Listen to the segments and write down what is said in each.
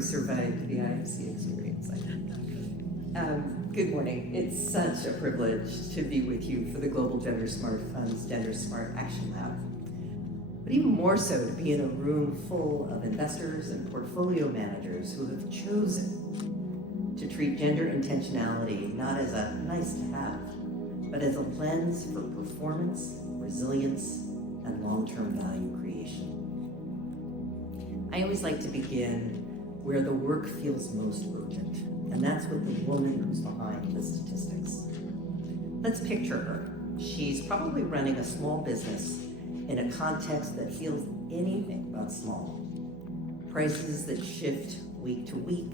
who survived the IFC experience. Good morning. It's such a privilege to be with you for the Global Gender-Smart Fund's Gender-Smart Action Lab. But even more so to be in a room full of investors and portfolio managers who have chosen to treat gender intentionality not as a nice to have, but as a lens for performance, resilience, and long-term value creation. I always like to begin where the work feels most urgent, and that's with the woman who's behind the statistics. Let's picture her. She's probably running a small business in a context that feels anything but small. Prices that shift week to week,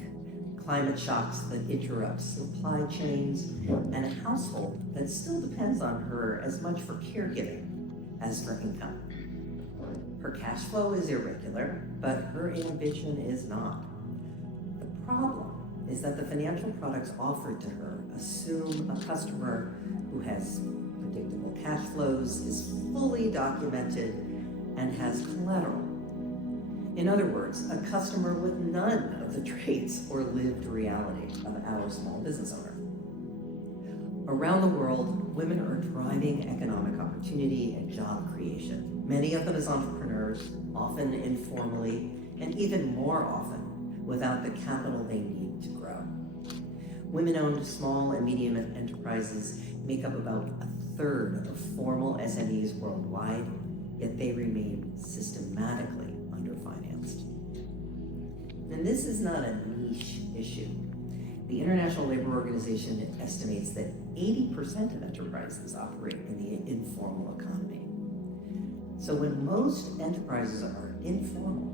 climate shocks that interrupt supply chains, and a household that still depends on her as much for caregiving as for income. Her cash flow is irregular, but her ambition is not. The problem is that the financial products offered to her assume a customer who has predictable cash flows, is fully documented, and has collateral. In other words, a customer with none of the traits or lived reality of our small business owner. Around the world, women are driving economic opportunity and job creation, many of them as entrepreneurs, often informally, and even more often without the capital they need to grow. Women-owned small and medium enterprises make up about a third of formal SMEs worldwide, yet they remain systematically underfinanced. And this is not a niche issue. The International Labor Organization estimates that 80% of enterprises operate in the informal economy. So when most enterprises are informal,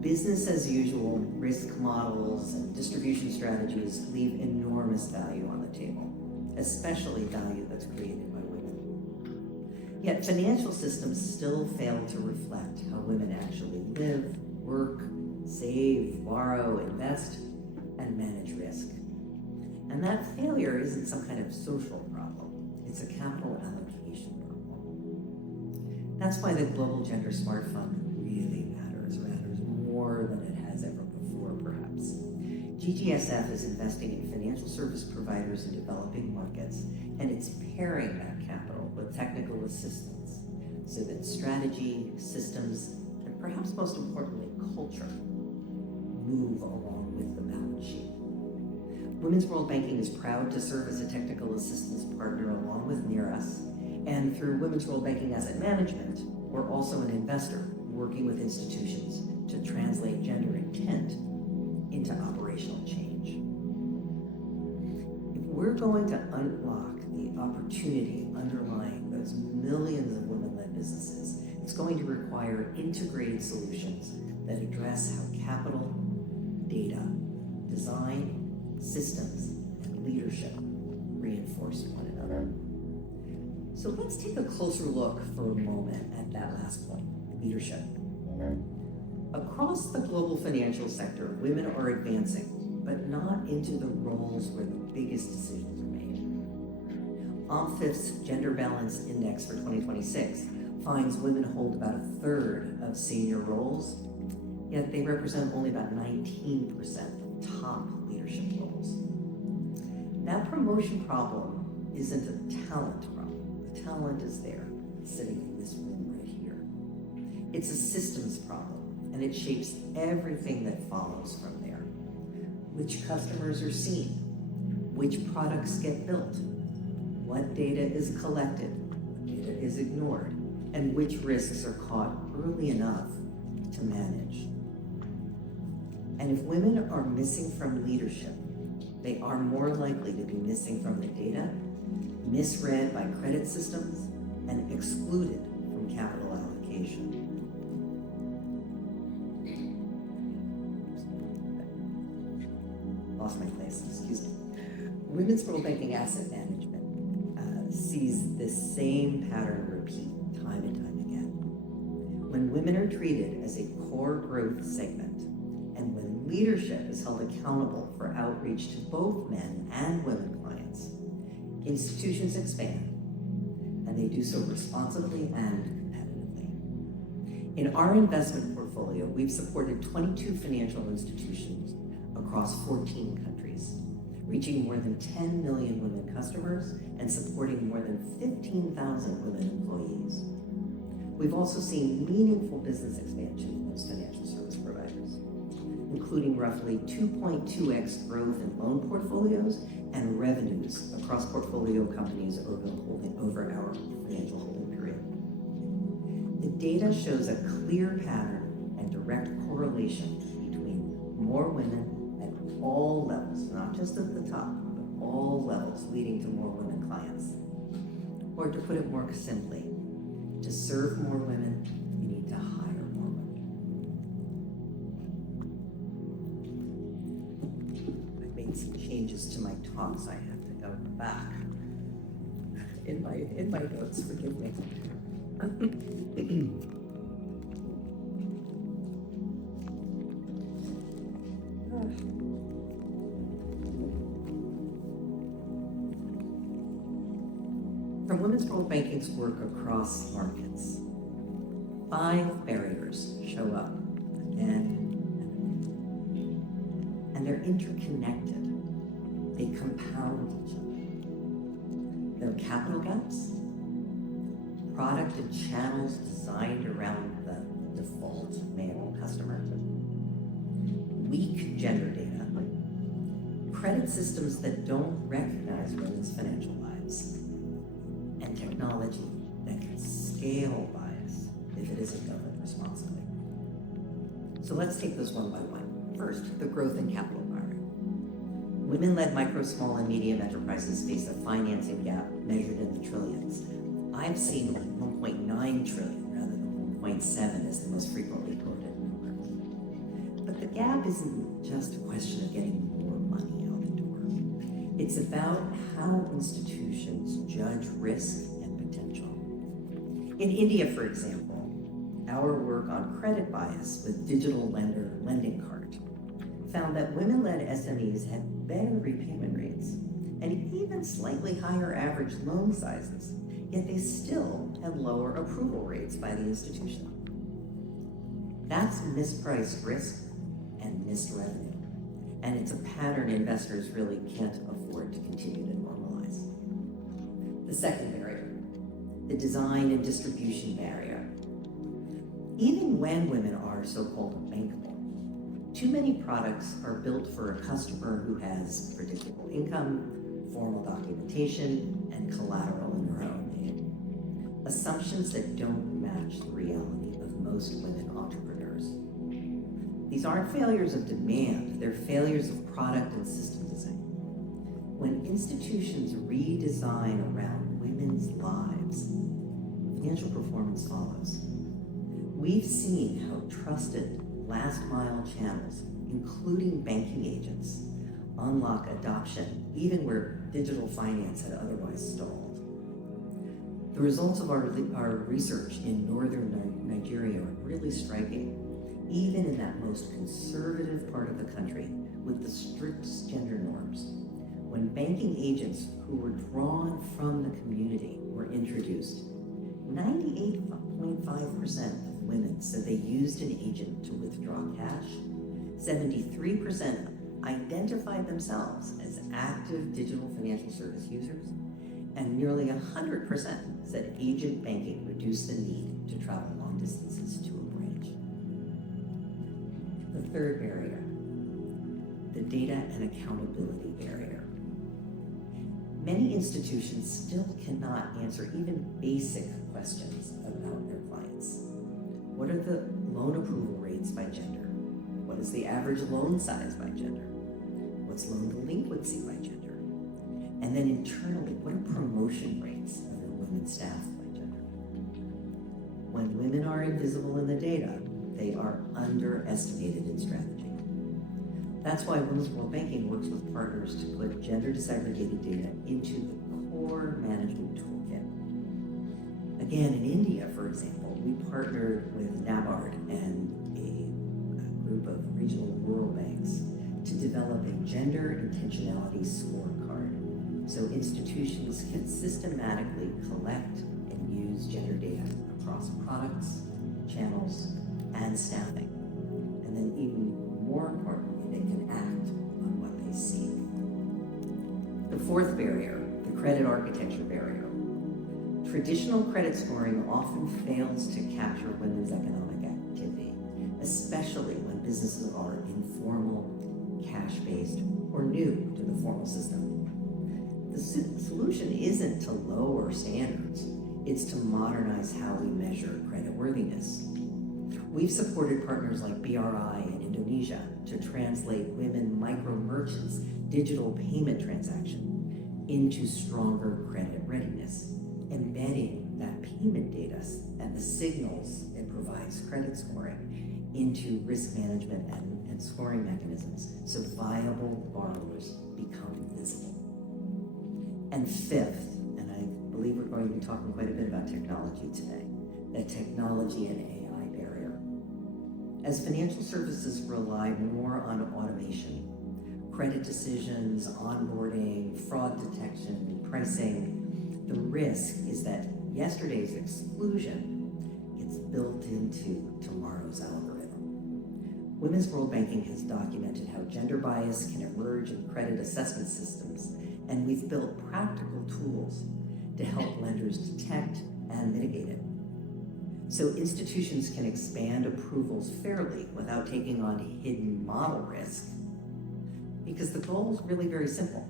business as usual risk models and distribution strategies leave enormous value on the table, especially value that's created by women. Yet financial systems still fail to reflect how women actually live, work, save, borrow, invest, and manage risk. And that failure isn't some kind of social problem, it's a capital allocation problem. That's why the Global Gender-Smart Fund really matters more than it has ever before, perhaps. GGSF is investing in financial service providers in developing markets, and it's pairing that capital with technical assistance so that strategy, systems, and perhaps most importantly, culture move along with the balance sheet. Women's World Banking is proud to serve as a technical assistance partner along with NERAS, and through Women's World Banking Asset Management, we're also an investor working with institutions to translate gender intent into operational change. If we're going to unlock the opportunity underlying those millions of women-led businesses, it's going to require integrated solutions that address how capital, data, design, systems, and leadership reinforce one another. So let's take a closer look for a moment at that last point, leadership. Across the global financial sector, women are advancing, but not into the roles where the biggest decisions are made. OMFIF's Gender Balance Index for 2026 finds women hold about a third of senior roles, yet they represent only about 19% of top leadership roles. That promotion problem isn't a talent problem. The talent is there, sitting in this room right here. It's a systems problem, and it shapes everything that follows from there. Which customers are seen, which products get built, what data is collected, what data is ignored, and which risks are caught early enough to manage. And if women are missing from leadership, they are more likely to be missing from the data, misread by credit systems, and excluded from capital allocation. Lost my place, excuse me. Women's World Banking Asset Management sees this same pattern repeat time and time again. When women are treated as a core growth segment, and when leadership is held accountable for outreach to both men and women clients, institutions expand, and they do so responsibly and competitively. In our investment portfolio, we've supported 22 financial institutions across 14 countries, reaching more than 10 million women customers and supporting more than 15,000 women employees. We've also seen meaningful business expansion in those financial service providers, including roughly 2.2x growth in loan portfolios and revenues across portfolio companies over our financial holding period. The data shows a clear pattern and direct correlation between more women at all levels, not just at the top, but all levels, leading to more women clients. Or to put it more simply, to serve more women, you need to hire more women. I've made some changes to my talk, so I have to go back in my notes. Forgive me. From Women's World Banking's work across markets, 5 barriers show up again and they're interconnected. They compound each other. There are capital gaps, product and channels designed around the default male customer, weak gender data, credit systems that don't recognize women's financial lives, and technology that can scale bias if it isn't governed responsibly. So let's take those one by one. First, the growth in capital borrowing. Women-led micro, small, and medium enterprises face a financing gap measured in the trillions. I've seen 1.9 trillion rather than 1.7 as the most frequently quoted number. But the gap isn't just a question of getting more money out the door. It's about how institutions judge risk and potential. In India, for example, our work on credit bias with digital lender lending card found that women-led SMEs had better repayment rates and even slightly higher average loan sizes, yet they still had lower approval rates by the institution. That's mispriced risk and missed revenue, and it's a pattern investors really can't afford to continue to normalize. The second barrier, the design and distribution barrier. Even when women are so-called bankable, too many products are built for a customer who has predictable income, formal documentation, and collateral in her own name. Assumptions that don't match the reality of most women entrepreneurs. These aren't failures of demand, they're failures of product and system design. When institutions redesign around women's lives, financial performance follows. We've seen how trusted last-mile channels, including banking agents, unlock adoption even where digital finance had otherwise stalled. The results of our research in northern Nigeria are really striking, even in that most conservative part of the country with the strictest gender norms. When banking agents who were drawn from the community were introduced, 98.5% of women said they used an agent to withdraw cash. 73% identified themselves as active digital financial service users, and nearly 100% said agent banking reduced the need to travel long distances to a branch. The third barrier, the data and accountability barrier. Many institutions still cannot answer even basic questions about their clients. What are the loan approval rates by gender? What is the average loan size by gender? What's loan delinquency by gender? And then internally, what are promotion rates of your women staff by gender? When women are invisible in the data, they are underestimated in strategy. That's why Women's World Banking works with partners to put gender disaggregated data into the core management toolkit. Again, in India, for example, we partnered with NABARD and a group of regional rural banks to develop a gender intentionality scorecard so institutions can systematically collect and use gender data across products, channels, and staffing. And then even more importantly, they can act on what they see. The fourth barrier, the credit architecture barrier. Traditional credit scoring often fails to capture women's economic activity, especially when businesses are informal, cash-based, or new to the formal system. The solution isn't to lower standards, it's to modernize how we measure creditworthiness. We've supported partners like BRI in Indonesia to translate women micro merchants' digital payment transaction into stronger credit readiness, embedding that payment data and the signals it provides credit scoring into risk management and scoring mechanisms so viable borrowers become visible. And fifth, and I believe we're going to be talking quite a bit about technology today, the technology and AI barrier. As financial services rely more on automation, credit decisions, onboarding, fraud detection, pricing, the risk is that yesterday's exclusion gets built into tomorrow's algorithm. Women's World Banking has documented how gender bias can emerge in credit assessment systems, and we've built practical tools to help lenders detect and mitigate it. So institutions can expand approvals fairly without taking on hidden model risk, because the goal is really very simple: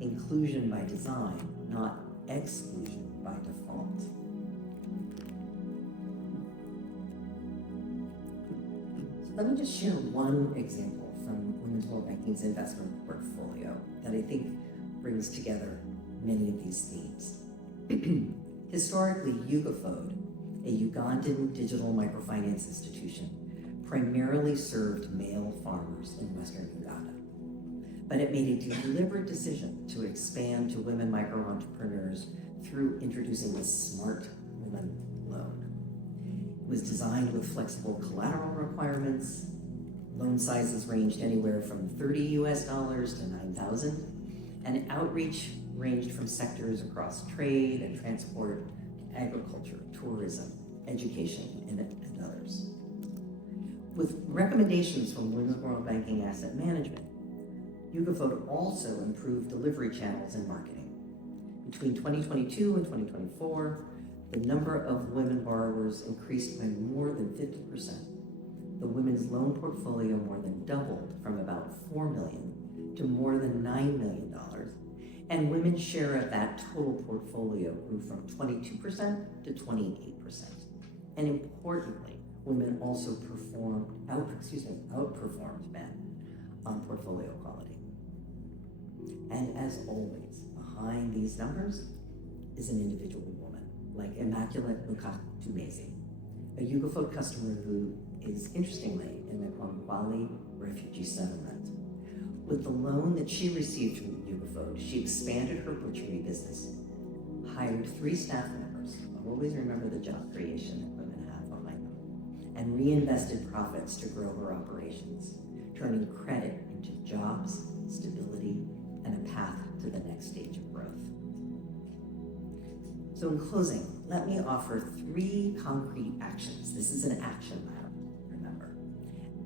inclusion by design, not exclusion by default. So let me just share one example from Women's World Banking's investment portfolio that I think brings together many of these themes. Historically, Ugafode, a Ugandan digital microfinance institution, primarily served male farmers in Western Uganda. But it made a deliberate decision to expand to women micro-entrepreneurs through introducing the Smart Women Loan. It was designed with flexible collateral requirements. Loan sizes ranged anywhere from $30 US to 9,000, and outreach ranged from sectors across trade and transport, agriculture, tourism, education, and others. With recommendations from Women's World Banking Asset Management, Ugafode also improved delivery channels and marketing. Between 2022 and 2024, the number of women borrowers increased by more than 50%. The women's loan portfolio more than doubled from about $4 million to more than $9 million, and women's share of that total portfolio grew from 22% to 28%. And importantly, women also outperformed men on portfolio quality. And as always, behind these numbers is an individual woman, like Immaculate Mukatumezi, a Ugafode customer who is, interestingly, in the Kwambali refugee settlement. With the loan that she received from Ugafode, she expanded her butchery business, hired 3 staff members, always remember the job creation that women have behind them, and reinvested profits to grow her operations, turning credit into jobs, stability, and a path to the next stage of growth. So in closing, let me offer 3 concrete actions. This is an action lab, remember.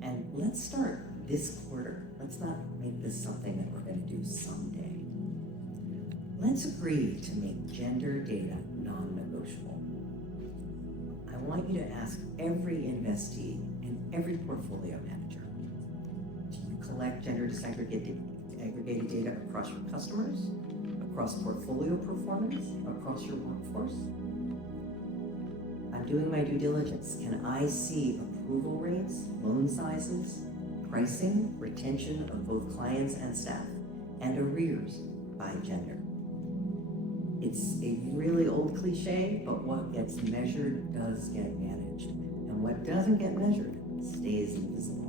And let's start this quarter. Let's not make this something that we're going to do someday. Let's agree to make gender data non-negotiable. I want you to ask every investee and every portfolio manager, do you collect gender disaggregated aggregated data across your customers, across portfolio performance, across your workforce? I'm doing my due diligence. Can I see approval rates, loan sizes, pricing, retention of both clients and staff, and arrears by gender? It's a really old cliche, but what gets measured does get managed, and what doesn't get measured stays invisible.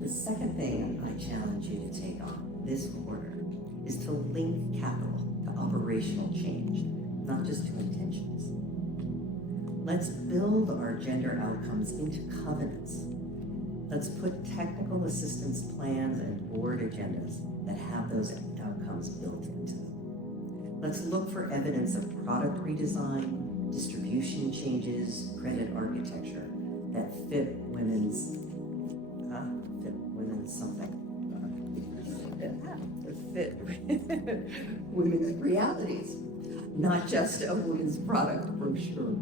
The second thing I challenge you to take on this quarter is to link capital to operational change, not just to intentions. Let's build our gender outcomes into covenants. Let's put technical assistance plans and board agendas that have those outcomes built into them. Let's look for evidence of product redesign, distribution changes, credit architecture that fit women's women's realities, not just a women's product brochure.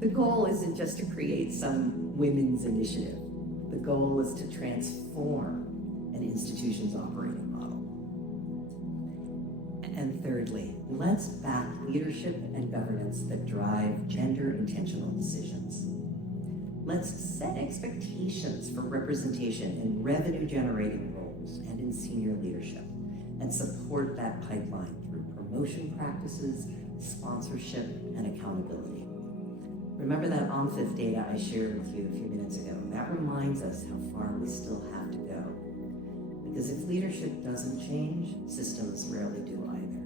The goal isn't just to create some women's initiative. The goal is to transform an institution's operating model. And thirdly, let's back leadership and governance that drive gender-intentional decisions. Let's set expectations for representation in revenue-generating roles and in senior leadership, and support that pipeline through promotion practices, sponsorship, and accountability. Remember that OMFIF data I shared with you a few minutes ago? That reminds us how far we still have to go. Because if leadership doesn't change, systems rarely do either.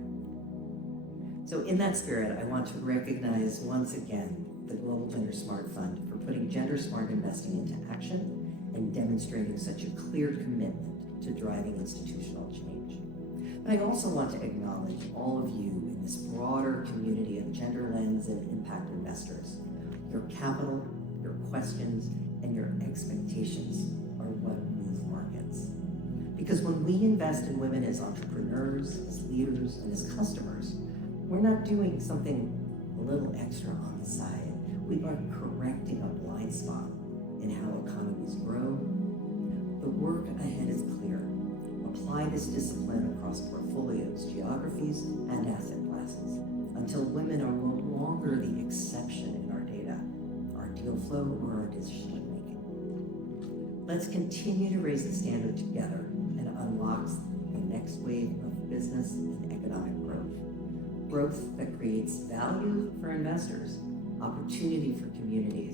So in that spirit, I want to recognize once again the Global Gender-Smart Fund for putting gender-smart investing into action and demonstrating such a clear commitment to driving institutional change. But I also want to acknowledge all of you in this broader community of gender lens and impact investors. Your capital, your questions, and your expectations are what move markets. Because when we invest in women as entrepreneurs, as leaders, and as customers, we're not doing something a little extra on the side. We are correcting a blind spot in how economies grow. The work ahead is clear. Apply this discipline across portfolios, geographies, and asset classes until women are no longer the exception in our data, our deal flow, or our decision making. Let's continue to raise the standard together and unlock the next wave of business and economic growth. Growth that creates value for investors, opportunity for communities,